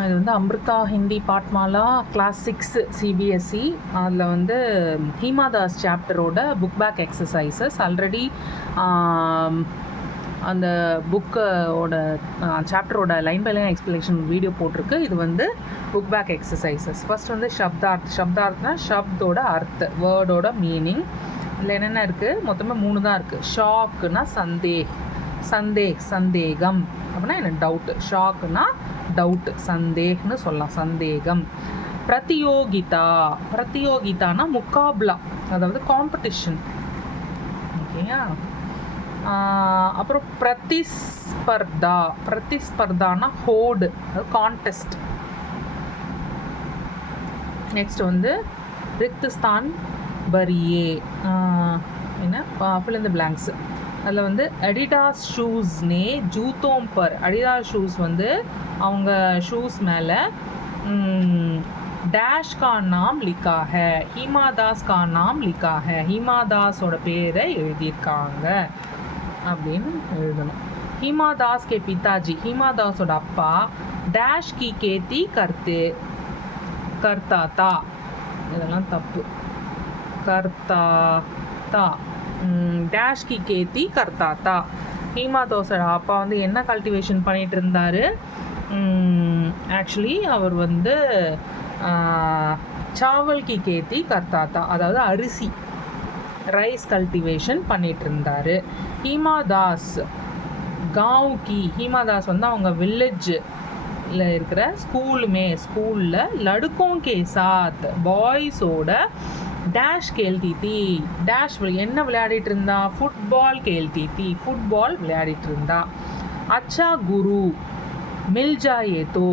இது வந்து Amrita Hindi பாட்மாலா class 6 CBSE. அதில் வந்து Hima Das சாப்டரோட book back exercises already அந்த புக்கோட சாப்டரோட line by line explanation video போட்டிருக்கு. இது வந்து புக் பேக் எக்ஸசைசஸ். ஃபர்ஸ்ட் வந்து ஷப்தார்த்னா ஷப்தோட அர்த்த, வேர்டோட மீனிங். இதில் என்னென்ன இருக்குது? மொத்தமாக 3 தான் இருக்குது. ஷாக்குனா சந்தேகம் அப்படின்னா என்ன? டவுட்டு. ஷாக்குனா டவுட், சந்தேகம்னு சொல்லலாம், சந்தேகம். பிரதியோகிதானா முகாப்லா, அதாவது காம்படிஷன். ஓகேயா? அப்புறம் பிரதிஸ்பர்தானா ஹோடு, அது கான்டெஸ்ட். நெக்ஸ்ட் வந்து ரிக்தஸ்தான் பரியே, என்ன ஃபில் இன் தி பிளாங்க்ஸ். அதில் வந்து அடிடாஸ் ஷூஸ்னே ஜூத்தோம் பர், அடிடாஸ் ஷூஸ் வந்து அவங்க ஷூஸ் மேலே டேஷ் கா நாம் லிக்கா ஹே, ஹீமாதாஸ் கா நாம் லிக்கா ஹே, ஹீமாதாஸோட பேரை எழுதியிருக்காங்க அப்படின்னு எழுதணும். ஹீமாதாஸ் கே பிதாஜி, ஹீமாதாஸோட அப்பா டேஷ் கி கேத்தி கர்த்தாத்தா, இதெல்லாம் தப்பு. கர்த்தாத்தா, டேஷ் கி கேத்தி கர்த்தாத்தா. ஹீமாதாஸோட அப்பா வந்து என்ன கல்டிவேஷன் பண்ணிகிட்டு இருந்தார்? ஆக்சுவலி அவர் வந்து சாவல் கி கேத்தி கர்த்தாத்தா, அதாவது அரிசி, ரைஸ் கல்டிவேஷன் பண்ணிகிட்டு இருந்தார். ஹீமாதாஸ் காவ் கி, ஹீமாதாஸ் வந்து அவங்க வில்லேஜில் இருக்கிற ஸ்கூலில் லடுக்கோं के साथ பாய்ஸோட டேஷ் கேல்தி தி, டேஷ் என்ன விளையாடிட்டு இருந்தா? ஃபுட்பால் கேல்தி தி, ஃபுட்பால் விளையாடிட்டு இருந்தா. அச்சா குரு மில் ஜாயே தோ,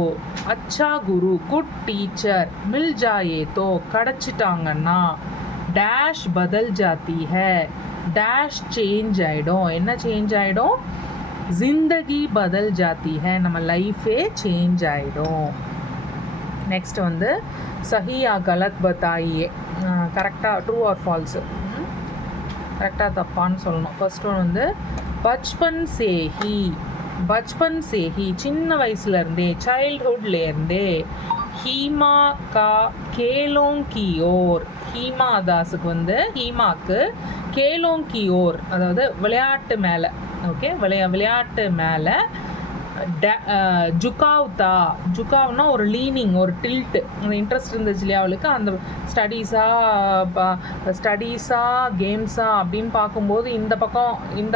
அச்சா குரு குட் டீச்சர், மில் ஜாயே தோ கிடச்சிட்டாங்கன்னா, டேஷ் பதல் ஜாத்தி ஹே, டேஷ் சேஞ்ச் ஆகிடும். என்ன சேஞ்ச் ஆகிடும்? ஜிந்தகி பதல் ஜாத்தி ஹே, நம்ம லைஃபே சேஞ்ச் ஆகிடும். நெக்ஸ்ட் வந்து சஹி யா கலத் பத்தாயியே, கரெக்டாக ட்ரூ ஆர் ஃபால்ஸு, கரெக்டாக தப்பான்னு சொல்லணும். ஃபர்ஸ்ட் ஒன் வந்து பச்பன் சேஹி சின்ன வயசுலேருந்தே, சைல்ட்ஹுட்லேருந்தே, ஹீமா கா கேலோங் கி ஓர், ஹீமாதாஸுக்கு வந்து ஹீமாக்கு கேலோங் கி ஓர், அதாவது விளையாட்டு மேலே, ஓகே, விளையாட்டு மேலே ஜுகாவ்னா ஒரு லீனிங், ஒரு டில்ட்டு, அந்த இன்ட்ரெஸ்ட் இருந்துச்சு இல்லையா அவளுக்கு, அந்த ஸ்டடீஸா கேம்ஸா அப்படின்னு பார்க்கும்போது இந்த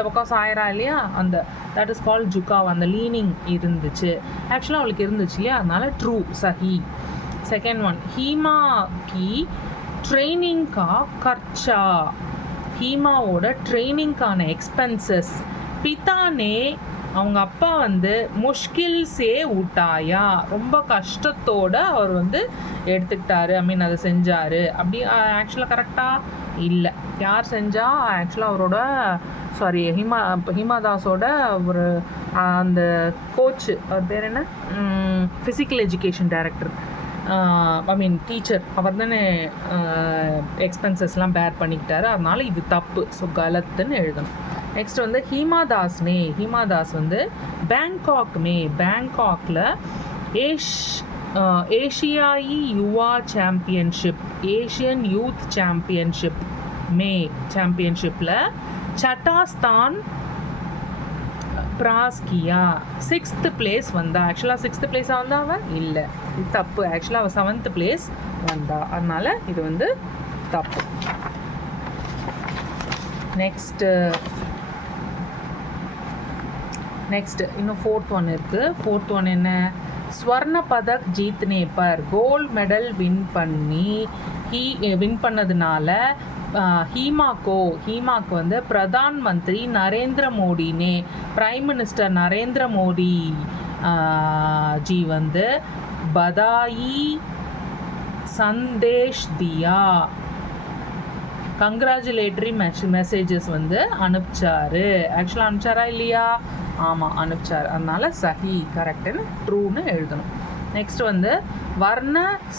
பக்கம் சாயறா இல்லையா, அந்த தட் இஸ் கால்ட் ஜுகாவ், அந்த லீனிங் இருந்துச்சு. ஆக்சுவலாக அவளுக்கு இருந்துச்சு இல்லையா, அதனால ட்ரூ, சஹி. செகண்ட் ஒன் ஹீமா கி ட்ரைனிங் கா கர்ச்சா, ஹீமாவோட ட்ரைனிங்கான எக்ஸ்பென்சஸ் பிதானே, அவங்க அப்பா வந்து முஷ்கில் சே ஊட்டாயா, ரொம்ப கஷ்டத்தோடு அவர் வந்து எடுத்துக்கிட்டாரு, அதை செஞ்சார். அப்படி ஆக்சுவலாக கரெக்டாக இல்லை. யார் செஞ்சா? ஆக்சுவலாக அவரோட ஹீமாதாஸோட ஒரு அந்த கோச்சு, அவர் பேர் என்ன, ஃபிசிக்கல் எஜுகேஷன் டைரக்டர், டீச்சர், அவர் தானே எக்ஸ்பென்சஸ்லாம் பேர் பண்ணிக்கிட்டாரு. அதனால இது தப்பு, ஸோ கலத்துன்னு எழுதணும். நெக்ஸ்ட் வந்து ஹீமாதாஸ் வந்து பேங்காக்கில் ஏஷியாயி யுவா championship, Asian youth சாம்பியன்ஷிப்பில் சட்டாஸ்தான் பிராஸ்கியா 6th place வந்தா. ஆக்சுவலாக 6th பிளேஸாக வந்தா அவன்? இல்லை, இது தப்பு. ஆக்சுவலாக அவள் 7th பிளேஸ் வந்தா, அதனால் இது வந்து தப்பு. நெக்ஸ்ட் இன்னும் 4th ஒன் இருக்குது. 4th ஒன் என்ன? ஸ்வர்ண பதக் ஜீத்னே பர், கோல்டு மெடல் வின் பண்ணதுனால ஹீமாக்கு வந்து பிரதான் மந்திரி நரேந்திர மோடினே, பிரைம் மினிஸ்டர் நரேந்திர மோடி ஜி வந்து பதாயி சந்தேஷ் தியா, கங்க்ராச்சுலேட்டரி மெசேஜஸ் வந்து அனுப்பிச்சாரு. ஆக்சுவலாக அனுப்பிச்சாரா இல்லையா? ஆமாம், அனுப்பிச்சார். அதனால சஹி, கரெக்டுன்னு ட்ரூன்னு எழுதணும். நெக்ஸ்ட் வந்து வர்ண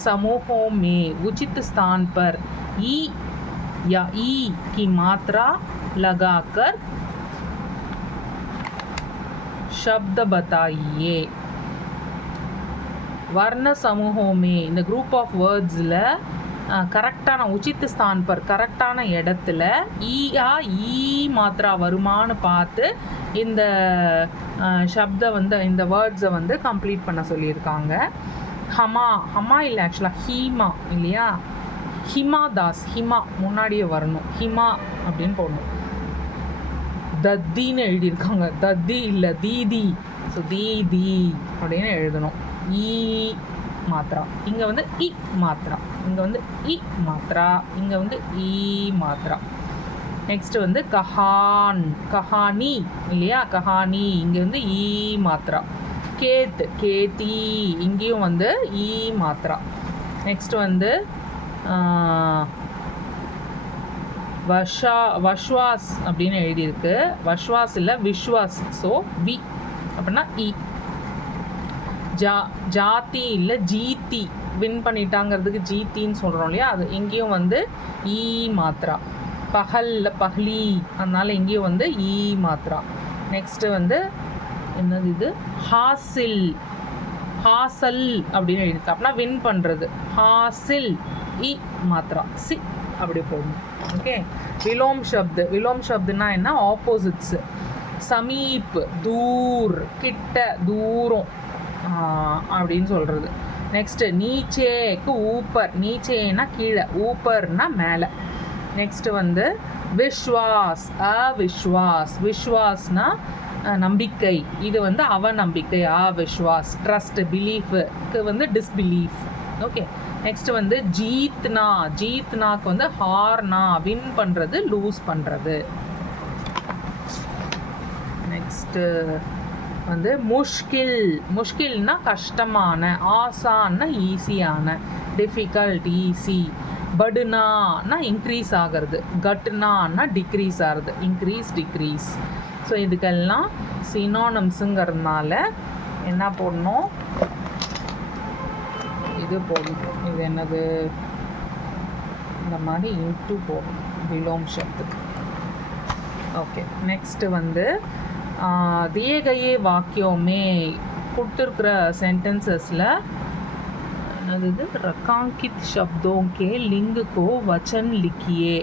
சமூகோம் மே உச்சித் ஸ்தான் பர் ஈ या ई की मात्रा लगाकर शब्द बताइए. வர்ண சமூகமே இந்த குரூப் ஆஃப் வேர்ட்ஸில் கரெக்டான உச்சித் ஸ்தான் பர் கரெக்டான இடத்துல ஈ மாத்திரா வருமானு பார்த்து இந்த சப்த வந்து இந்த வேர்ட்ஸை வந்து கம்ப்ளீட் பண்ண சொல்லியிருக்காங்க. ஹமா இல்லை ஆக்சுவலாக ஹீமா இல்லையா, ஹிமா தாஸ், ஹிமா முன்னாடியே வரணும், ஹிமா அப்படின்னு போடணும். தத்தின்னு எழுதியிருக்காங்க, தத்தி இல்லை தீதி, ஸோ தீதி அப்படின்னு எழுதணும். ஈ மாத்திரா, இங்கே வந்து இ மாத்திரா, இங்கே வந்து இ மாத்திரா, இங்கே வந்து ஈ மாத்திரா. நெக்ஸ்ட் வந்து கஹானி இல்லையா, கஹானி, இங்கே வந்து ஈ மாத்திரா. கேத்தி, இங்கேயும் வந்து ஈ மாத்திரா. நெக்ஸ்ட் வந்து வஷ்வாஸ் அப்படின்னு எழுதியிருக்கு, வஷ்வாஸ் இல்லை விஸ்வாஸ், ஸோ வி அப்படின்னா இ. ஜாதி இல்லை ஜீத்தி, வின் பண்ணிட்டாங்கிறதுக்கு ஜீத்தின்னு சொல்கிறோம் இல்லையா, அது இங்கேயும் வந்து ஈ மாத்திரா. பகல்ல பஹ்லி, அதனால இங்கேயும் வந்து ஈ மாத்திரா. நெக்ஸ்ட்டு வந்து என்னது இது, ஹாசல் அப்படின்னு எழுதிருக்கு, அப்படின்னா வின் பண்ணுறது. ஹாசில் இ மாத்திரா, சி அப்படி போடணும். ஓகே. விலோம் சப்துனா என்ன, ஆப்போசிட்ஸு. சமீப் தூர், கிட்ட தூரம் அப்படின்னு சொல்கிறது. நெக்ஸ்ட்டு நீச்சேக்கு ஊப்பர், நீச்சேனா கீழே, ஊப்பர்னா மேலே. நெக்ஸ்ட்டு வந்து விஸ்வாஸ்னா நம்பிக்கை, இது வந்து அவநம்பிக்கை, விஸ்வாஸ். ட்ரஸ்ட், பிலீஃபுக்கு வந்து டிஸ்பிலீஃப். ஓகே. நெக்ஸ்ட்டு வந்து ஜீத்னாக்கு வந்து ஹார்னா வின் பண்ணுறது, லூஸ் பண்ணுறது. நெக்ஸ்ட்டு வந்து முஷ்கில்னா கஷ்டமான, ஆசான்னா ஈஸியான, டிஃபிகல்ட் ஈஸி. படுனானா இன்க்ரீஸ் ஆகிறது, கட்டுனான்னா டிக்ரீஸ் ஆகிறது, இன்க்ரீஸ் டிக்ரீஸ். ஸோ இதுக்கெல்லாம் சினோனம்ஸுங்கிறதுனால என்ன போடணும், இது போடணும். இது என்னது, இந்த மாதிரி இன்ட்டு போடணும் விலோம் சப்துக்கு. ஓகே. நெக்ஸ்ட்டு வந்து दिए गए वाक्यों में கொடுத்துருக்கிற சென்டென்சஸில் என்னது, ரக்காங்கித் शब्दों के लिंग को वचन लिखिए.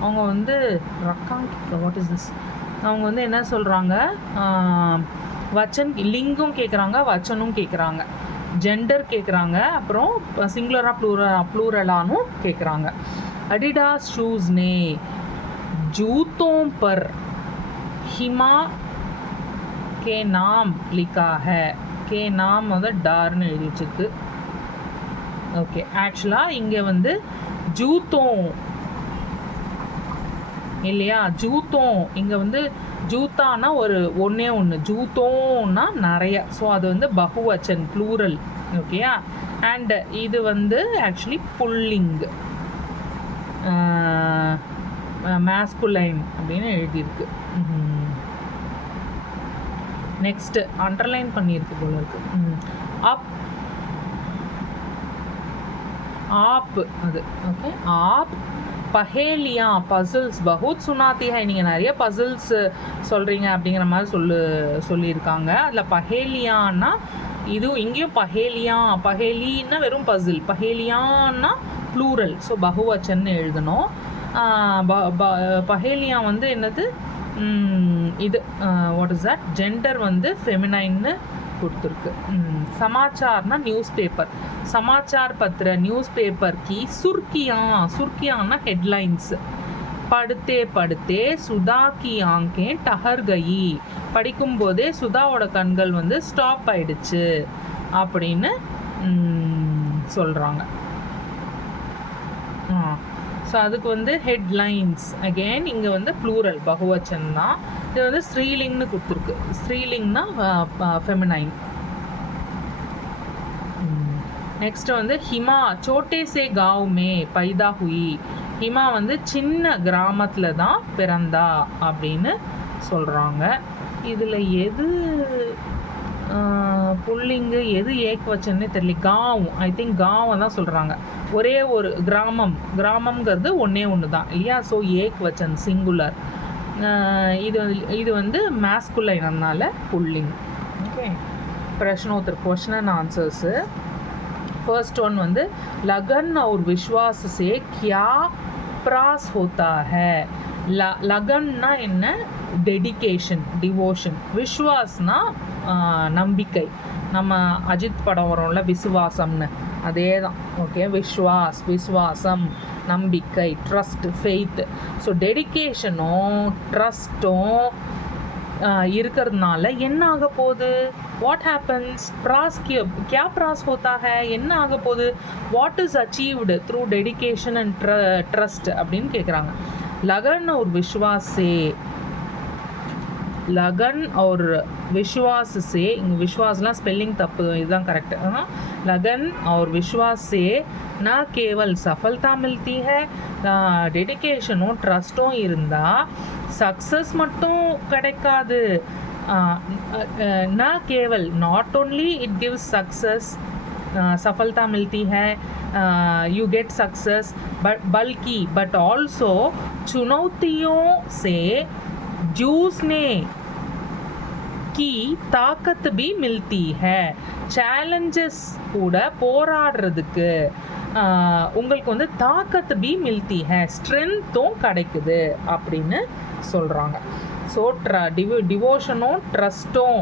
அவங்க வந்து ரக்காங்கித், வாட் இஸ் திஸ், அவங்க வந்து என்ன சொல்கிறாங்க, வச்சன் லிங்கும் கேட்குறாங்க, வச்சனும் கேட்குறாங்க, ஜெண்டர் கேட்குறாங்க, அப்புறம் சிங்குலராக ப்ளூரலானும் கேட்குறாங்க. அடிடாஸ் ஷூஸ் ने जूतों पर हिमा के नाम लिखा है. के नाम வந்து டார்னு எழுதி வச்சுருக்கு. ஓகே. ஆக்சுவலாக இங்கே வந்து ஜூத்தோம் இல்லையா, ஜூத்தோம், இங்கே வந்து ஜூத்தானா ஒன்றே ஒன்று, ஜூத்தோன்னா நிறைய, ஸோ அது வந்து பகுவச்சன் ப்ளூரல். ஓகேயா. அண்ட் இது வந்து ஆக்சுவலி புல்லிங், மேஸ்குலைன் அப்படின்னு எழுதியிருக்கு. நெக்ஸ்ட்டு அண்டர்லைன் பண்ணியிருக்கு போல இருக்கு. आप அது ஓகே. आप பஹேலியா பசில்ஸ் பகுத் சுனாத்தி ஹை, நீங்கள் நிறைய பசில்ஸ் சொல்கிறீங்க அப்படிங்கிற மாதிரி சொல்லியிருக்காங்க. அதில் பஹேலியான்னா இதுவும் இங்கேயும் பஹேலின்னா வெறும் பசில், பஹேலியான்னா ப்ளூரல், ஸோ பகுவச்சன்னு எழுதணும். பஹேலியா வந்து என்னது, இது வாட் இஸ் தட், ஜெண்டர் வந்து ஃபெமினைன்னு கொடுத்துருக்கு. சமாச்சார்னா நியூஸ் பேப்பர், சமாச்சார் பத்திர நியூஸ் பேப்பர் கி சுர்க்கியான்னா ஹெட்லைன்ஸ். படுத்தே படுத்தே சுதா கி ஆங்கே டஹர் கயி, படிக்கும்போதே சுதாவோட கண்கள் வந்து ஸ்டாப் ஆயிடுச்சு அப்படின்னு சொல்கிறாங்க. ஸோ அதுக்கு வந்து ஹெட்லைன்ஸ் அகெயின் இங்கே வந்து ப்ளூரல் பகுவச்சன் தான். இது வந்து ஸ்ரீலிங்னு கொடுத்துருக்கு, ஸ்ரீலிங்னா ஃபெமினைன். நெக்ஸ்ட் வந்து ஹிமா சோட்டே சே காவ் மே பைதா ஹுயி, ஹிமா வந்து சின்ன கிராமத்தில் தான் பிறந்தா அப்படின்னு சொல்கிறாங்க. இதில் எது புல்லிங்கு எது ஏக்வச்சன்னே தெரியல. காவும், ஐ திங்க் காவை தான் சொல்கிறாங்க. ஒரே ஒரு கிராமம்ங்கிறது ஒன்றே ஒன்று தான் இல்லையா, ஸோ ஏக்வச்சன் சிங்குலர். இது வந்து மேஸ்குலைன், அதனால புல்லிங். ஓகே. பிரஷ்னோத்தர், question and answers. First one வந்து लगन और विश्वास से क्या प्रास होता है. लगनना என்ன, டெடிகேஷன், டிவோஷன். விஸ்வாஸ்னா நம்பிக்கை. நம்ம அஜித் படம் வரும்ல விசுவாசம்னு, அதே தான். ஓகே, விஸ்வாசம், நம்பிக்கை, ட்ரஸ்ட், ஃபெய்த். ஸோ டெடிகேஷனும் ட்ரஸ்ட்டும் இருக்கிறதுனால என்ன ஆக போகுது, வாட் ஹேப்பன்ஸ், क्या प्रास होता है, என்ன ஆக போகுது, what is achieved through dedication and trust அப்படின்னு கேட்குறாங்க. लगन और विश्वास से, लगन और विश्वास से, இங்கே விஸ்வாஸ்லாம் ஸ்பெல்லிங் தப்பு, இதுதான் கரெக்ட். लगन और विश्वास से ना केवल सफलता मिलती है, டெடிகேஷனும் ட்ரஸ்ட்டும் இருந்தால் சக்ஸஸ் மட்டும் கிடைக்காது. ना केवल, not only it gives success, सफलता मिलती है, you get success, but also चुनौतियों से जूझने की ताकत भी मिलती है. சேலஞ்சஸ் கூட போராடுறதுக்கு உங்களுக்கு வந்து தாக்கத் பி மில்தி ஹே, ஸ்ட்ரென்த்தும் கிடைக்குது அப்படின்னு சொல்கிறாங்க. ஸோ டிவோஷனும் ட்ரஸ்ட்டும்